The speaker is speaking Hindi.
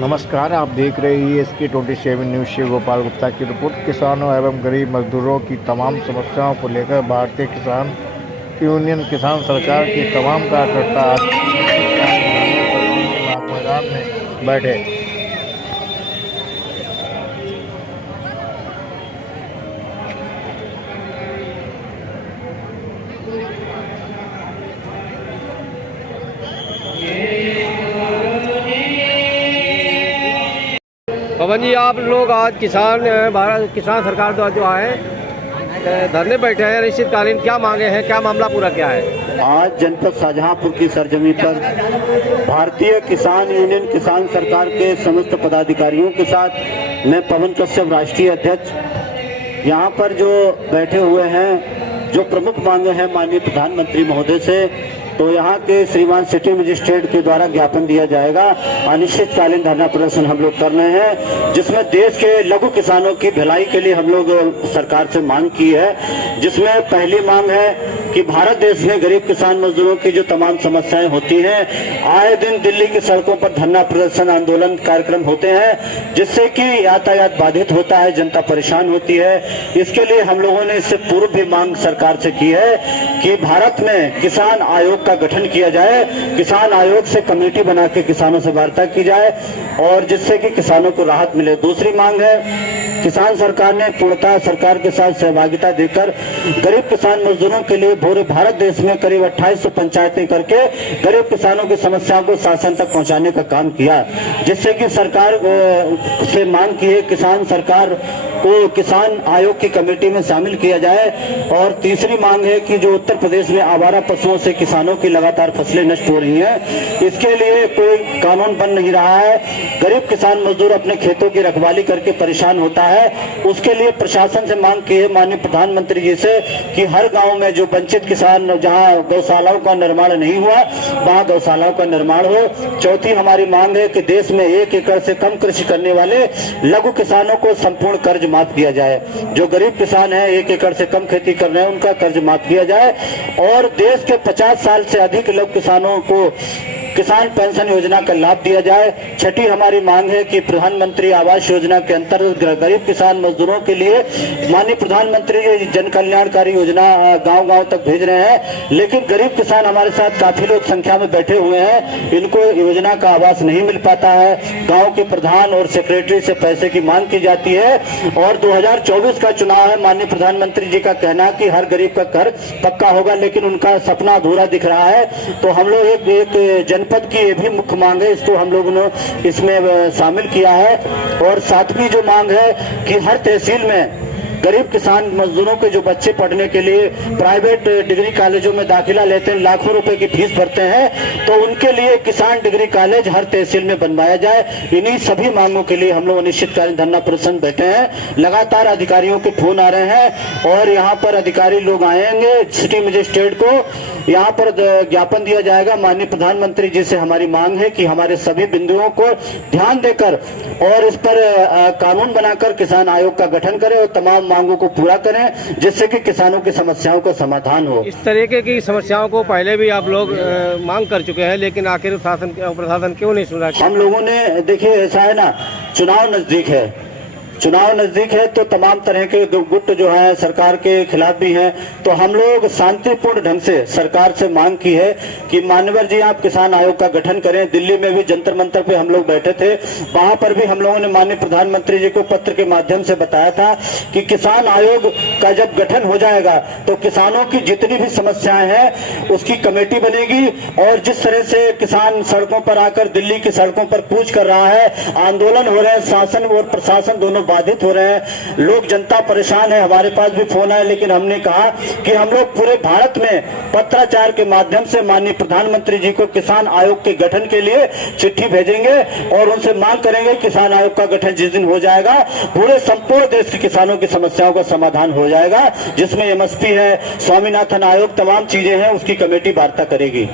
नमस्कार, आप देख रहे हैं SK27 न्यूज़ से गोपाल गुप्ता की रिपोर्ट। किसानों एवं गरीब मजदूरों की तमाम समस्याओं को लेकर भारतीय किसान यूनियन किसान सरकार की तमाम कार्यकर्ता आज मैदान में बैठे। पवन जी, आप लोग आज भारत किसान सरकार द्वारा जो आए धरने बैठे हैं, अनिश्चितकालीन क्या मांगे हैं, क्या मामला पूरा क्या है? आज जनपद शाहजहांपुर की सरजमी पर भारतीय किसान यूनियन किसान सरकार के समस्त पदाधिकारियों के साथ मैं पवन कश्यप राष्ट्रीय अध्यक्ष यहाँ पर जो बैठे हुए हैं, जो प्रमुख मांगे हैं माननीय प्रधानमंत्री महोदय से, तो यहाँ के श्रीमान सिटी मजिस्ट्रेट के द्वारा ज्ञापन दिया जाएगा। अनिश्चितकालीन धरना प्रदर्शन हम लोग कर रहे हैं, जिसमें देश के लघु किसानों की भलाई के लिए हम लोग सरकार से मांग की है। जिसमें पहली मांग है कि भारत देश में गरीब किसान मजदूरों की जो तमाम समस्याएं होती हैं, आए दिन दिल्ली की सड़कों पर धरना प्रदर्शन आंदोलन कार्यक्रम होते हैं, जिससे कि यातायात बाधित होता है, जनता परेशान होती है। इसके लिए हम लोगों ने इससे पूर्व भी मांग सरकार से की है कि भारत में किसान आयोग का गठन किया जाए, किसान आयोग से कमेटी बना के किसानों से वार्ता की जाए और जिससे कि किसानों को राहत मिले। दूसरी मांग है, किसान सरकार ने पूर्णतः सरकार के साथ सहभागिता देकर गरीब किसान मजदूरों के लिए पूरे भारत देश में करीब 2800 पंचायतें करके गरीब किसानों की समस्याओं को शासन तक पहुंचाने का काम किया, जिससे कि सरकार से मांग की है किसान सरकार को किसान आयोग की कमेटी में शामिल किया जाए। और तीसरी मांग है कि जो उत्तर प्रदेश में आवारा पशुओं से किसानों की लगातार फसलें नष्ट हो रही हैं, इसके लिए कोई कानून बन नहीं रहा है। गरीब किसान मजदूर अपने खेतों की रखवाली करके परेशान होता है, उसके लिए प्रशासन से मांग की है माननीय प्रधानमंत्री जी से कि हर गांव में जो वंचित किसान, जहां गौशालाओं का निर्माण नहीं हुआ, वहां गौशालाओं का निर्माण हो। चौथी हमारी मांग है कि देश में 1 एकड़ से कम कृषि करने वाले लघु किसानों को संपूर्ण कर्ज माफ किया जाए। जो गरीब किसान हैं, 1 एकड़ से कम खेती कर रहे हैं, उनका कर्ज माफ किया जाए। और देश के 50 साल से अधिक लघु किसानों को किसान पेंशन योजना का लाभ दिया जाए। छठी हमारी मांग है कि प्रधानमंत्री आवास योजना के अंतर्गत गरीब किसान मजदूरों के लिए माननीय प्रधानमंत्री जन कल्याणकारी योजना गांव-गांव तक भेज रहे हैं, लेकिन गरीब किसान हमारे साथ काफी लोग संख्या में बैठे हुए हैं, इनको योजना का आवास नहीं मिल पाता है। गाँव के प्रधान और सेक्रेटरी से पैसे की मांग की जाती है। और 2024 का चुनाव है, माननीय प्रधानमंत्री जी का कहना कि हर गरीब का घर पक्का होगा, लेकिन उनका सपना अधूरा दिख रहा है। तो हम लोग एक जनपद की ये भी मुख्य मांग है, इसको हम लोगों ने इसमें शामिल किया है। और सातवीं जो मांग है कि हर तहसील में गरीब किसान मजदूरों के जो बच्चे पढ़ने के लिए प्राइवेट डिग्री कॉलेजों में दाखिला लेते हैं, लाखों रुपए की फीस भरते हैं, तो उनके लिए किसान डिग्री कॉलेज हर तहसील में बनवाया जाए। इन्हीं सभी मांगों के लिए हम लोग अनिश्चितकालीन धरना प्रदर्शन बैठे हैं। लगातार अधिकारियों के फोन आ रहे हैं और यहाँ पर अधिकारी लोग आएंगे। सिटी मजिस्ट्रेट को यहाँ पर ज्ञापन दिया जाएगा। माननीय प्रधानमंत्री जी से हमारी मांग है कि हमारे सभी बिंदुओं को ध्यान देकर और इस पर कानून बनाकर किसान आयोग का गठन करें और तमाम मांगों को पूरा करें, जिससे कि किसानों की समस्याओं का समाधान हो। इस तरीके की समस्याओं को पहले भी आप लोग मांग कर चुके हैं, लेकिन आखिर प्रशासन क्यों नहीं सुना? हम लोगों ने, देखिए ऐसा है ना, चुनाव नजदीक है तो तमाम तरह के गुट जो है सरकार के खिलाफ भी हैं, तो हम लोग शांतिपूर्ण ढंग से सरकार से मांग की है कि मान्यवर जी आप किसान आयोग का गठन करें। दिल्ली में भी जंतर मंतर पे हम लोग बैठे थे, वहां पर भी हम लोगों ने माननीय प्रधानमंत्री जी को पत्र के माध्यम से बताया था कि किसान आयोग का जब गठन हो जाएगा तो किसानों की जितनी भी समस्याएं हैं उसकी कमेटी बनेगी। और जिस तरह से किसान सड़कों पर आकर दिल्ली की सड़कों पर कूच कर रहा है, आंदोलन हो रहे हैं, शासन और प्रशासन दोनों बाधित हो रहे हैं, लोग जनता परेशान है। हमारे पास भी फोन आया, लेकिन हमने कहा कि हम लोग पूरे भारत में पत्राचार के माध्यम से माननीय प्रधानमंत्री जी को किसान आयोग के गठन के लिए चिट्ठी भेजेंगे और उनसे मांग करेंगे किसान आयोग का गठन जिस दिन हो जाएगा, पूरे संपूर्ण देश के किसानों की समस्याओं का समाधान हो जाएगा, जिसमें MSP है, स्वामीनाथन आयोग, तमाम चीजें हैं, उसकी कमेटी वार्ता करेगी।